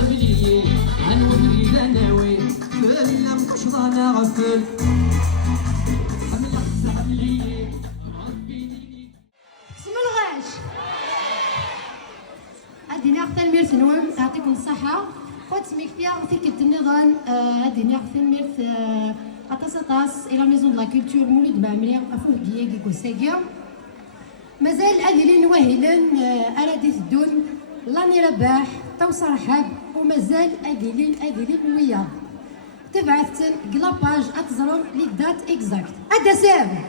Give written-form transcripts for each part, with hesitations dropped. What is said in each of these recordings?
مليي عن وبريد ناوي فلا مقشطة غفل حملة حملي ربي اسم الغاش اديني اختار ميرث نوم يعطيكم الصحة قلت ميكتيا فيك النظام اديني اختار ميرث أطاس إلى ميزون لا كولتور مولد بعمري أفوه دياكي كوساكيا مازال أدلين وهلا أرادي الدون لاني رباح توصل رحاب ومازال أدلين وياه تبعث كلاباج أتزرم لي دات إكزاكت أدا سام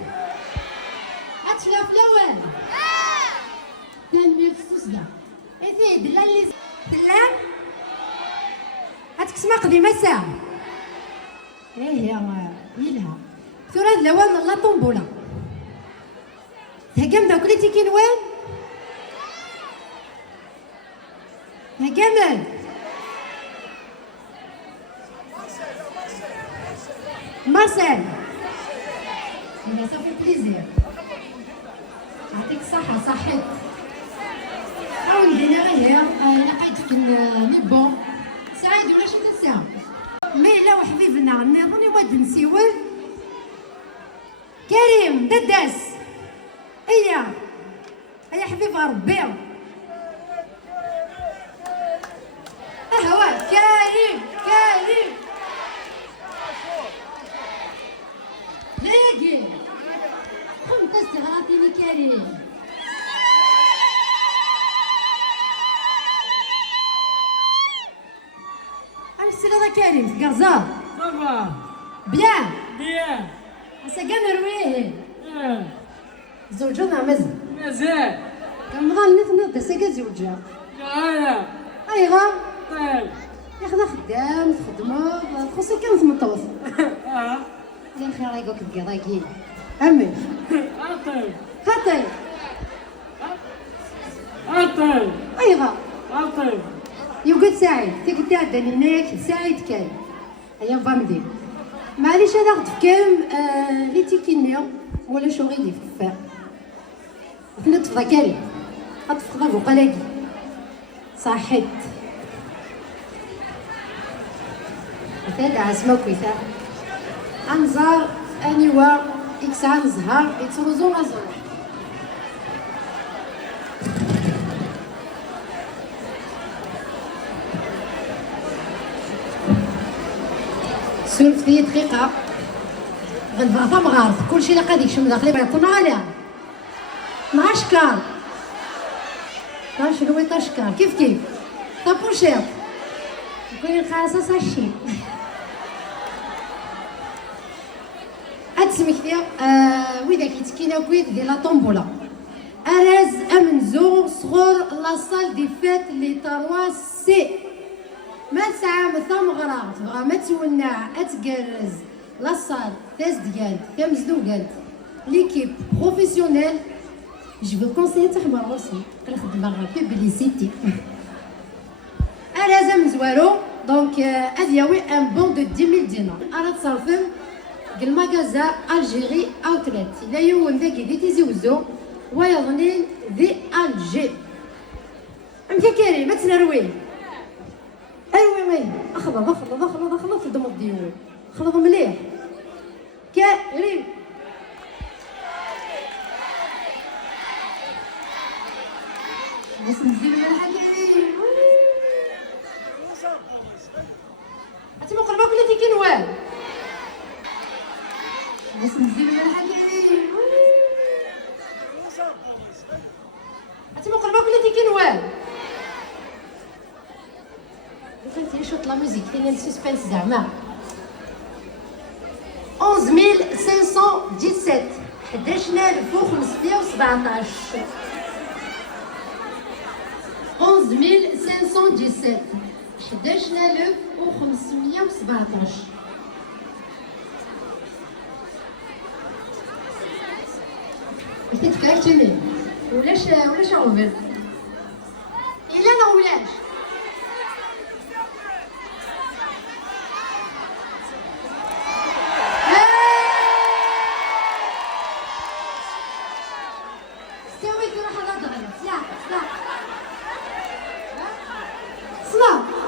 أتشلاف يوان تنمير سوسدا إثي دلال لي دلال هتكسما قديمة ساعة ايه يا يلها ثورة لوان لا طنبولة تهجم دا كليتي كي نوان هجمل مارسيل انا صافي بليزير يعطيك الصحة صحيت حاول دينا غير انا قايد مي بون سعيد ولا شي تنسى مي لا وحبيبنا نظني واد نسيول كريم دداس ايا يا حبيب ربي اهوا كريم لاقي خمت استغراطيني كريم السيدة كريم قرزة صافا بيان بيان هسا كاع نرويه زوجنا مازال كان بغا نث هسا كاع زوجها انا ايغا طيب ياخذ خدام تخدمو خصك كان تمطوط اه زين خير رايقوك الكراكين امي اطيب خاطي اطيب ايغا اطيب يوجد سعيد تيك تعدى هناك سعيد كان ايام فامدي معليش انا غد كام لي تيكينيا ولا شو غيدي في الكفاء وحنا تفضى كريم غتفقد فوق لاكي صحيت هذا عزمك ويتا انزار انيوا اكسان زهر يتروزو غزور سولف في دقيقة غنبغى مغارض كلشي اللي قاديك شم داخلي بيعطونا عليها مع شكار شنو هو شكار كيف طابوشيط نكون خاصة ساشي هاد سميتي ويداك يتكينا كويت ديال لا طومبولا أراز أمنزو صغور لا صال دي فات لي 3 سي ما تسعى مثمغرة تبغى ما تولع اتقرز لاصال تاس ديال تمزدوقات ليكيب بروفيسيونيل جو فو كونسيي تحمر روسي قال خدمة بيبليسيتي انا زعما زوارو دونك ادياوي ان بون دو 10000 دينار انا تصرفم قال ماغازا الجيري اوتليت لا يوم ذاك دي تيزوزو ويظنين ذي الجي امتى كريم ما تنروي ايوا مي اخلط في الدمر ديالو خلط مليح كريم بس نزيد ملح كريم انت مقربه كلتي كنوال بس نزيد ملح كريم انت مقربه كلتي كنوال فهمتي شوط لا ميوزيك كاين السسبنس زعما 11517 11517 11517 11517 تتكرتني ولاش عمر الا لا ولاش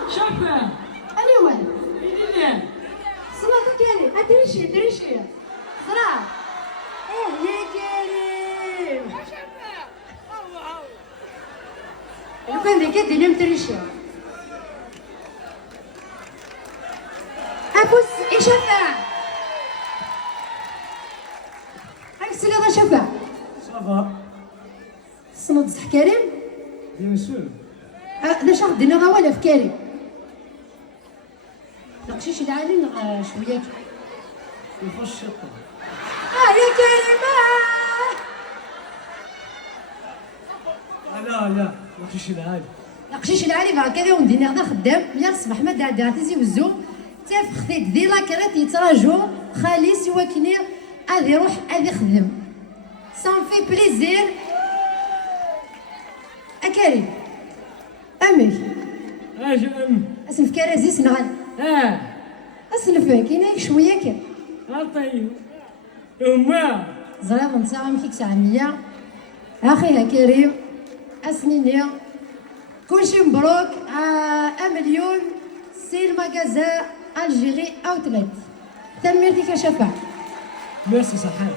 شفا أنا وين؟ إيدينا صلاة كريم أدريشي صلاة إيه يا كريم لو كان ذيك الدنيا متريشي أبوس إيش شفا هاي السلطة شفا صافا صنود صح كريم بيان سور لا شاف دينا ضوالا في كريم نقشيش العالي شوية يخش الشطة يا كريم لا لا ما تمشي العالي نقشيش العالي بعد كذا وندينا غدا خدام يا صباح ما دار تيزي وزو تاف خديت دي لاكرات يتراجو خالي سوا كني غادي يروح غادي يخدم سان في بليزير أكريم أمي اجي أسنف كرازي سنغال أسنف كاينة شوية كان طيب أما زراب نتاعها مكيك ساعة أخيها كريم أسنيني كلشي مبروك 1,000,000 سي المغازا الجيري اوتليت تنميرتك شفا ميرسي صحيح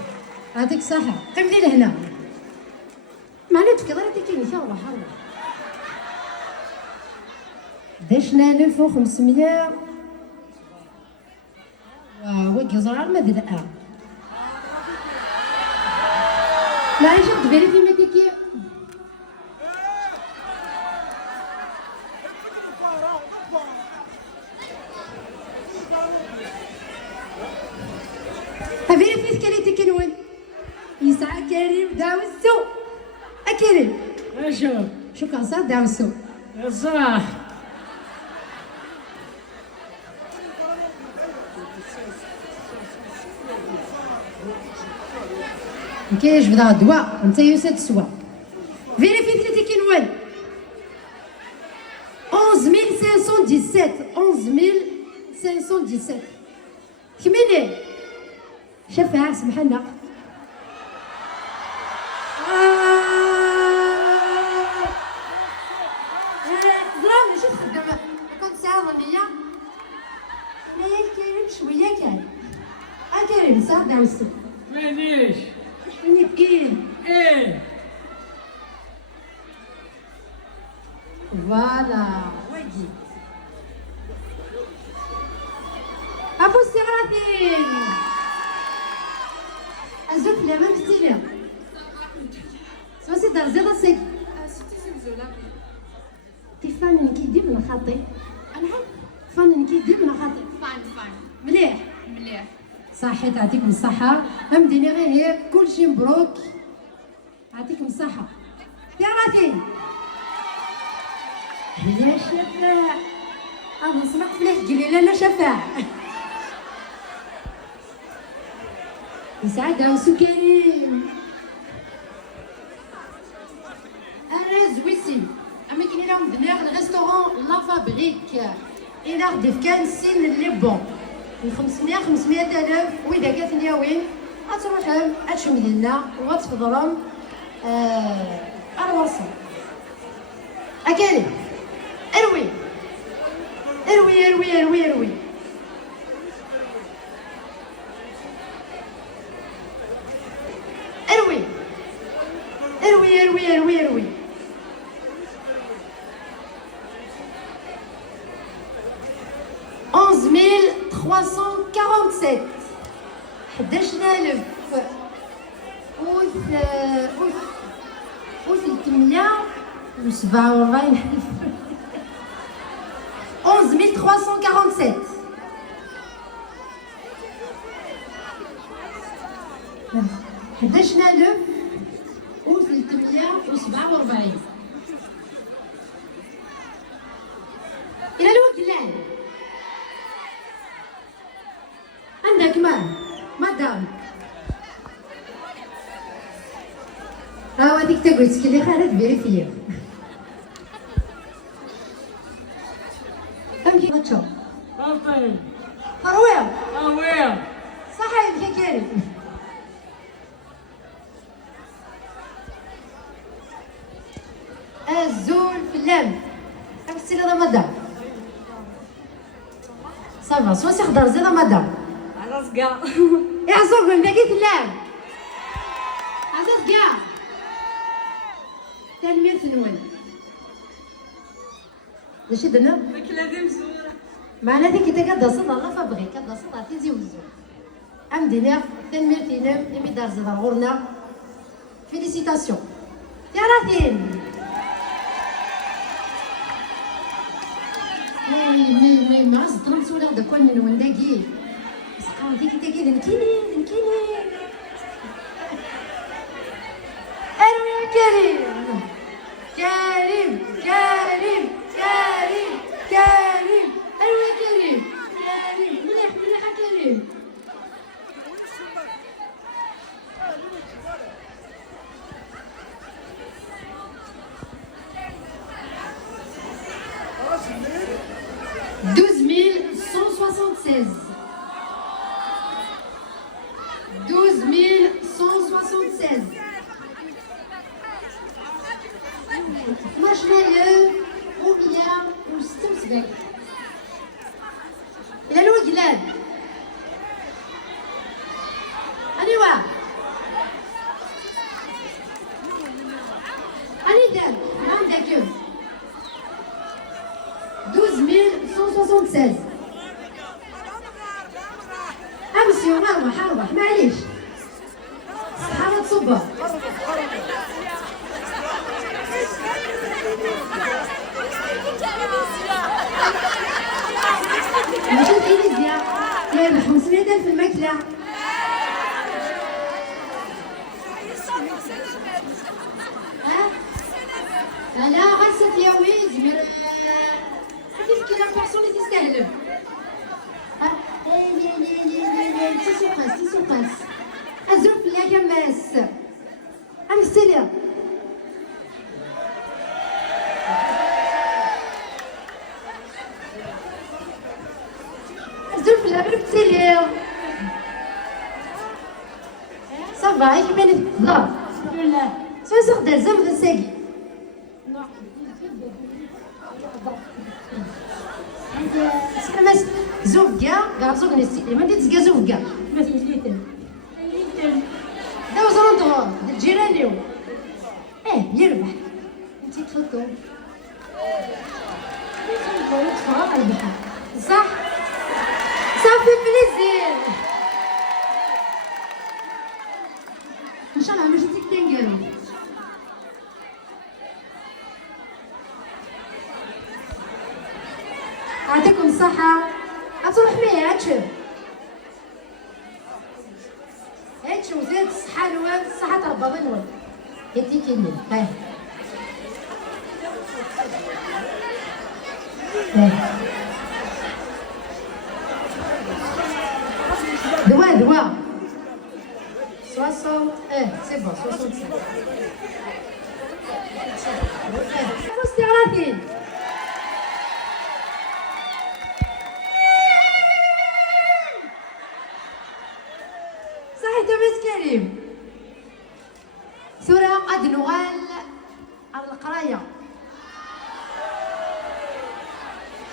يعطيك الصحة قيم لي لهنا معناتها كضرتي كاين فيها والله حرة دشنا 1500 وكي زرار ما درا لا عايشة تبيري في مديكي أبيري في ذكريتي كنون يسعى كريم داو السوق أكريم اشوف شو كان صار داو السوق صح كاينش بدا الدواء انت يوسد السوا فيريفي ثلاثة كيلوان 11517 11517 كميني شفاها سبحان ضربني شو تخدم كنت ساعة ظنية لا كاين شوية كان كريم ساعة داو السوق مانيش مني إيه ايه فوالا وجي أبو السيراتين أزوك لما بتينا سوسي دار زيادة سيك تفنن كيدي من خاطي أنا فنن كيدي من خاطي فان مليح مليح صحي تعطيكم الصحة أمديني غير هيك كلشي مبروك يعطيكم الصحة يا راتين يا شفاء أنا سمعت فلاح تقولي لنا شفاء يسعد عوسو كريم أنا زويسي أما كاين لهم دنيا الريستورون لا فابريك إلى غدف كان سين اللي بون من 500,000 وإذا كانت نياوين غتروحهم غتشمل لنا وغتفضلهم الوصل أكالي اروي اروي اروي اروي اروي اروي اروي اروي اروي اروي onze mille trois cent 11,000 347 11,347 11,347 إلى الوكلان عندك مدام هذيك تقول تسكلي خالد بيري فيا أمشي نتشو طيب أرويا وين صحيح يا كريم الزول في اللام أمسي لنا مدام صافا سوا سي خضر زيد مدام عزاز كاع يا عزوق من داكي تلعب عزاز كاع تنمية نون ماشي درنا ماكله ديال مزوره معناتها كي تقعد صد الله فبغي كدا صد عطي زوزو ام دينير تنمية تينم لمي دار زيد غورنا فيليسيتاسيون يا راتين مي ما راس طلعت ولا غدا كون من ونداكي سقاو ديكي تاكي نكيني الو يا كريم الو يا كريم مليح كريم 12176 12176 12 مليون ومليار و76 إلى الوجلان أنيوا أني دار ما عندك 12176 امشي وروح معليش صحابة تصبر ماشي الإليزيا كاين 500,000 الماكلة لا غير ستياوي زمير كيف كاين بيرسون اللي تستهلف تيسوقاس الزرق لا كماس السلام الزرق لا بالسلام صافا هاي كيبان الدار بسم الله سوا سخدر زعما الساقي سلامات زوجة قاعد زوج نسي ما ديت زكا زوجة ما في ليتن داو زرون دغور الجيرانيو يربح انت تفضل صح صافي بليزير ان شاء الله ماشي تكتنقلو يعطيكم الصحة أتروح معايا هاتشو زاد الصحة نوال الصحة تربى نوال قلت لك إني دواء 60 سي بون 65 مستغرقين كريم ثورة قد نغال على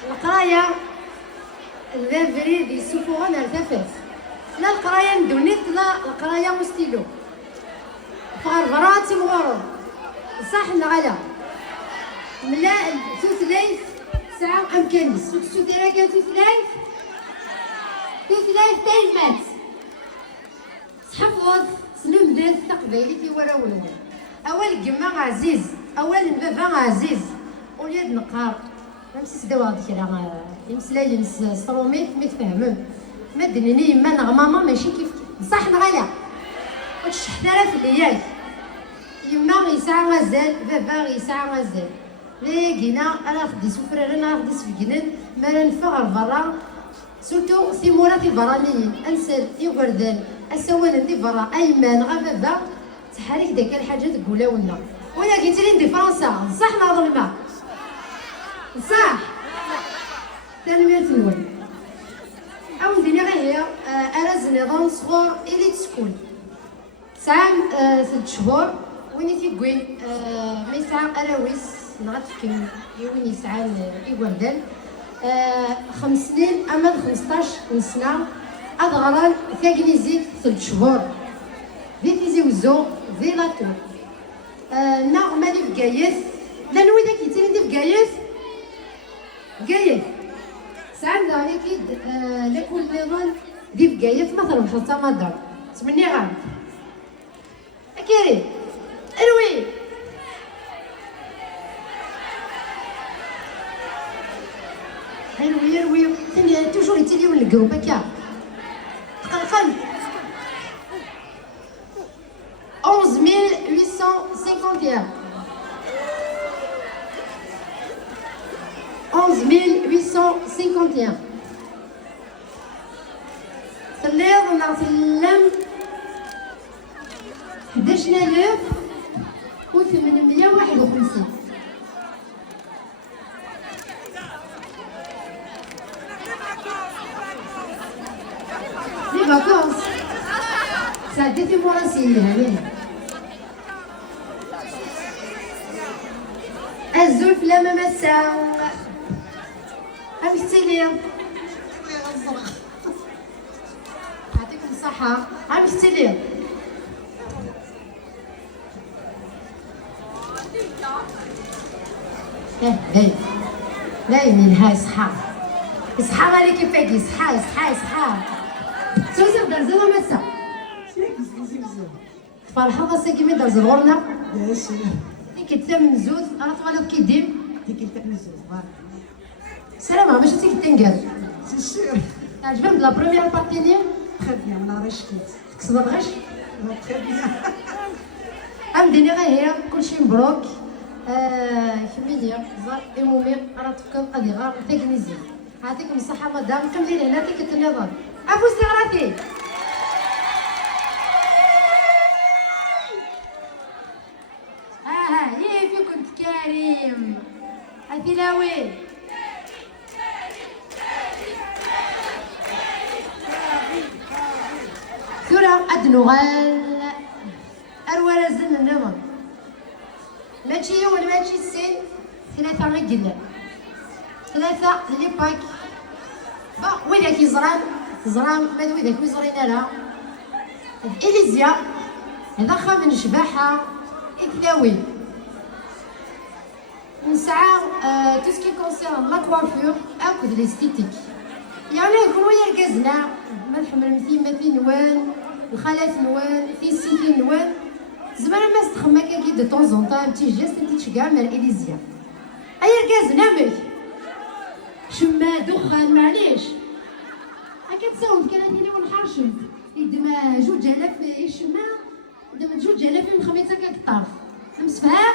القراية البافري دي سوفوغان ارتفاف لا القراية ندونيت لا القراية مستيلو فغرفرات مغورو صح نغالا ملا ثلاث ساعة أمكاني ثلاث كان ثلاث تايمات حفظت سلمدات تقبيلي في وراولهم اول جماع عزيز اول بابا عزيز وليد نقار نمسي سداو هاديك راه يمسلاي صروميت ما تفهمون ما دنيني ما نغماما ماشي كيف صح نغالا وتشحت راه في الليال يما غيسعى غزال بابا غيسعى غزال ليكينا انا خدي سفرة انا خدي سفكنن ما نفغر برا سورتو ثيمورات البرانيين انسل يوردان السوان ندي برا ايمان غبابا تحرك داك الحاجه تقولها ولا ولا قلت لي ندي فرنسا صح نهضر الماء صح تنمية نول او ندير غير هي اراز نظام صغور اليت سكول ساعه 3 شهور وين تيقوي ما يسعى اراويس نغتفكم وين يسعى يوردان 5 سنين أما 15 سنة أضغران ثاقنيزيت 3 شهور ذي تيزي وزو ذي لاطو نغمة لي بقايث لا نوي ذاك يتيني دي بقايث قايث سعد عليك لكل نظام دي بقايث مثلا حتى مدار تمني غاد أكيري أروي أروي أروي ثاني توجور يتيليو الجروب هكا تقلقل 11851 11851 تليض ونعطلم 11851 لي فاكونس ساعدتي مراسيل هذه الزلف لما مسا أمي السليم يعطيكم الصحة أمي السليم لا يمين هاي صحة صحة غالي كيفاكي صحة سوسي دار زلمة مسا فرحة بس كيمي دار زلورنا كتام نزوز انا طوالي كيديم كتام نزوز سلام باش تنقال عجبك لا بروميير بارتيني تري بيان ما نعرفش تكسب الغش تري بيان عندنا غير هي كلشي مبروك كميديا زار امومي راه تفكر غادي غار تكنيزي يعطيكم الصحه مدام كملين هنا تيكت النظام عفوا استغراثي كيف كنت كريم أثيلاوي ثورة أدنوغال أروى زن النظام ماشي هو ماشي السن 3 رجل 3 ليباك ويداك يزران ماذا ويداك ويزرينا لها إليزيا هذا خامن شباحة إثلاوي نسعى tout ce qui concerne la coiffure أكد l'esthétique يعني يكونوا يركزنا ملح مثي نوان الخالات نوان في السيتي نوان زمان ما استخمك كي دو طون زون طون بتي جيست انتي تشكع مال إليزيا أي ركزنا مك شما دخان معليش هكا تساوم كان هادي ونحرشم يدما 2000 يشما يدما 2000 من خميسة كالطرف مسفها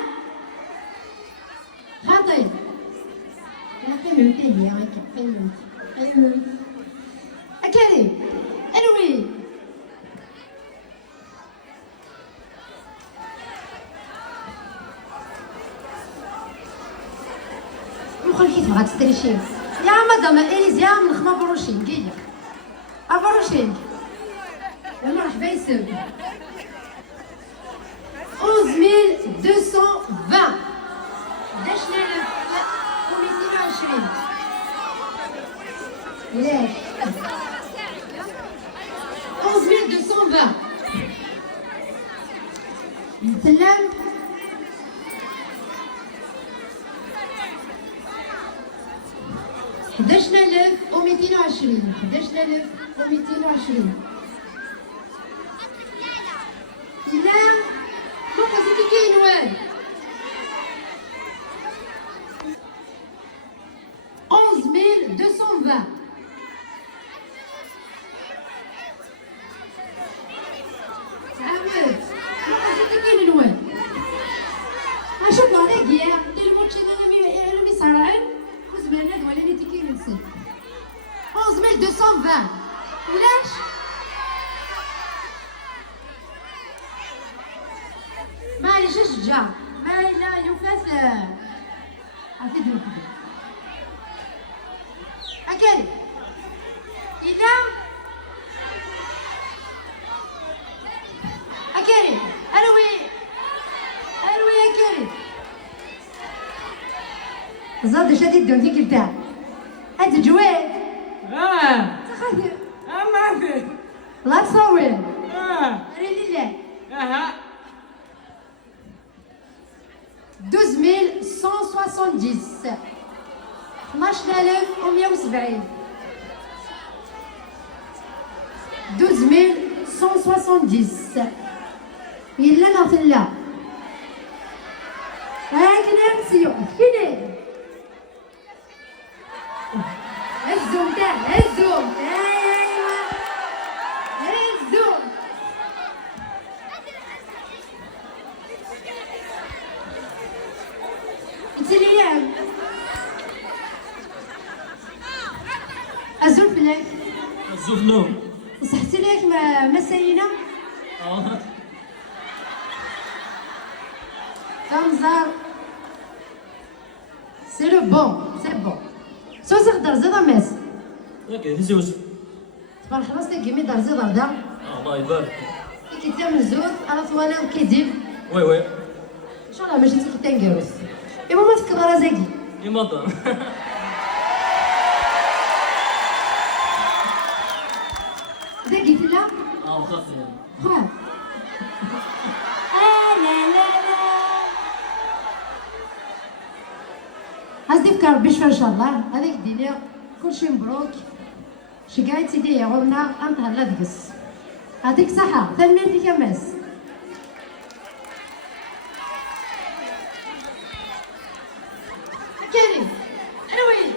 خاطي انا قيمت هي هكا قيمت اكاري انوي مخل كيف غاد تستريشي يا مدام اليزيا من خما بروشين كيا ابروشين ولا راح بايسب 11220 11,220 ليش 11220 سلام 11220 إلا شوفوا زيدي كاين وين 11220 عاود شوفوا زيدي كاين وين شوفوا هذاك يا دير الماتش انا مي صراعين وزمانات ولا نيتي كاين نسيت 11220 ولاش معليش شجع ما لا يفاس عفيد الوحدة أكل إذا أكل أروي أكل زاد شديد دون فيك البتاع هاد جواد اه تخاف ما في لا تصور اه ري لله اها 12170 12170 12170 يلا لا لا هاك نمسيو كيني هزهم تاع هزهم ايوا هزهم قلت لي ياك ازول فيك الزفنو صحتي ليك ما سينا اه Kamzar. C'est le bon, c'est bon. سو تقدر زيد ماس ياك هزوز تبان خلاص كيمي دار زيد دا الله يبارك كي تعمل زود على طوالا كيدير وي وي ان شاء الله ماشي نسيت تنقروس ايوا ما تفكر رازاكي يمضى زاكي لا اه خاص خويا لا لا لا هازدي فكر ربي شفا ان شاء الله هذاك ديني كلشي مبروك شكايت سيدي يا غورنا انتهى لا دقس يعطيك صحة ثمن فيك يا ماس كريم انا وين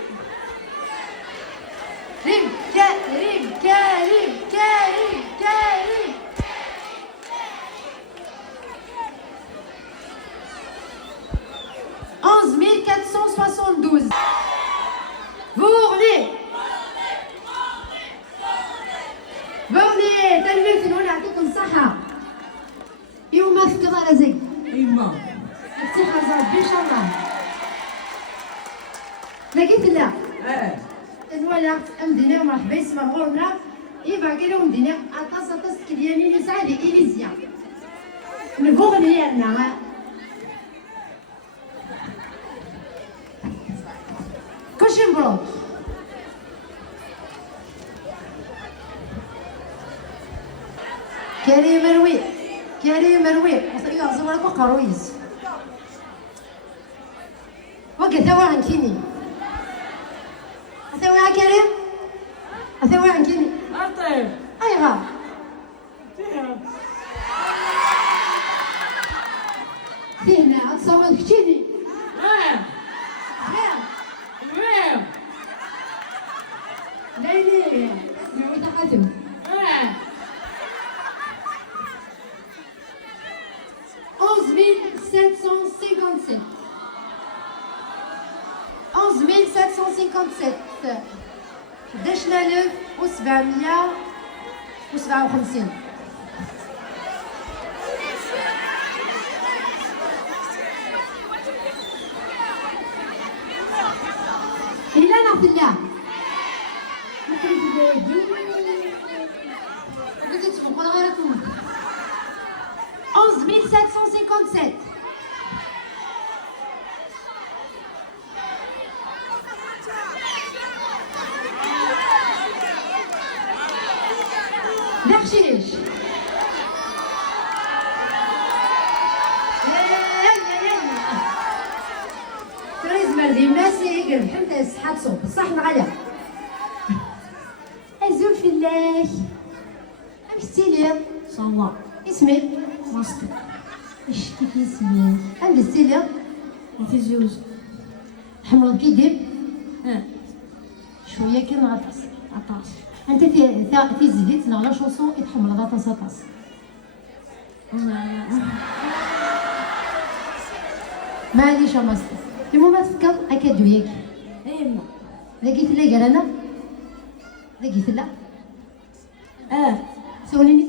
ريم كريم كريم كريم كريم onze mille quatre cent soixante-douze Bournier بغني تلميذ نقول يعطيكم الصحة يوم ما فكر على زي ايما اختي خزر ربي ان شاء الله لقيت لا الولا مدينة مرحبا يسمى غورنا يبقى كده مدينة أطاس كلياني نساعد إليزيا نبغني أنا كلشي مبروك كريم مروي كريم مروي وصلي زوالك وقرويز وقت عن كيني أثوي عن كريم أثوي عن كيني طيب أيغا فينا أتصور كيني اه وين ليلي معود حاتم اه 11757 11757 11757 إلا نعطي الله قلت تفوقوا غيركم 11757 بخشيش تريز مردي ماسي قرب حتى يسحب صوب صح نغير أزول في الله أمستيلي إن شاء الله اسمك مصطفى ايش كيف اسمك أمستيلي في زوج حمل كيدب ها شوية كي نغطس عطاس انت في زيدت لا شونسون يتحمل هذا طاس معليش يا ماستر المهم ما تفكر اكادويك ايما لقيت لا قال انا لقيت لا سوليني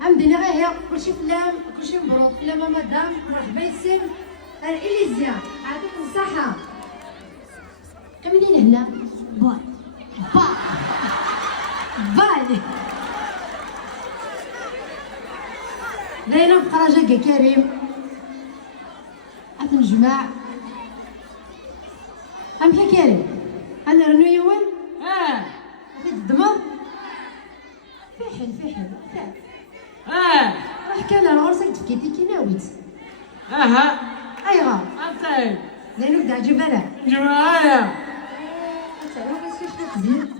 عمدنا غير هي كلشي فلام كلشي مبروك فلام مدام مرحبا يسم اليزيا يعطيكم الصحة كملين هنا باي باي لينا بقرا كريم أتنجمع أم حكاري أنا رنو يوان اه في الدمر فحل فحل اه راح كان أنا عرسك تفكيتي كي ناويت اها أيغا انت لأنو بدع جبالة جماعة أنت لو بس كيف تزيد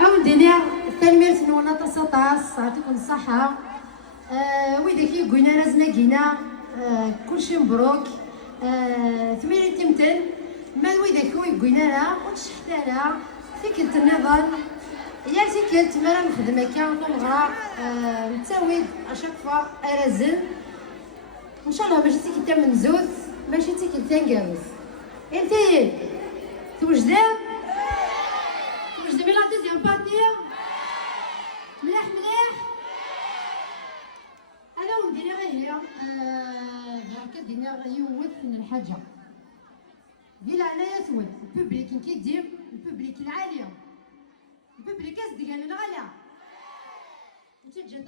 أو الدنيا تلميرت نونا تصاطاس يعطيكم الصحة وإذا كي قلنا لازنا كينا كلشي مبروك ثمانية تمتن ما وإذا كي قلنا لها وتشحت لها فكرة النظام يا سكت مرة نخدم هكا نغرا نتساوي أشكفا أرازل إن شاء الله ماشي سكت من زوز ماشي سكت نقاوز انتي توجدي توجدي بلا دوزيام بارتي مليح مليح انا ودينا غير هي بركة دينا غير يوث من الحاجة ديال عناية ثوت البوبليك كي دير البوبليك العالية البوبليك اصدقاء الغلا انت تجي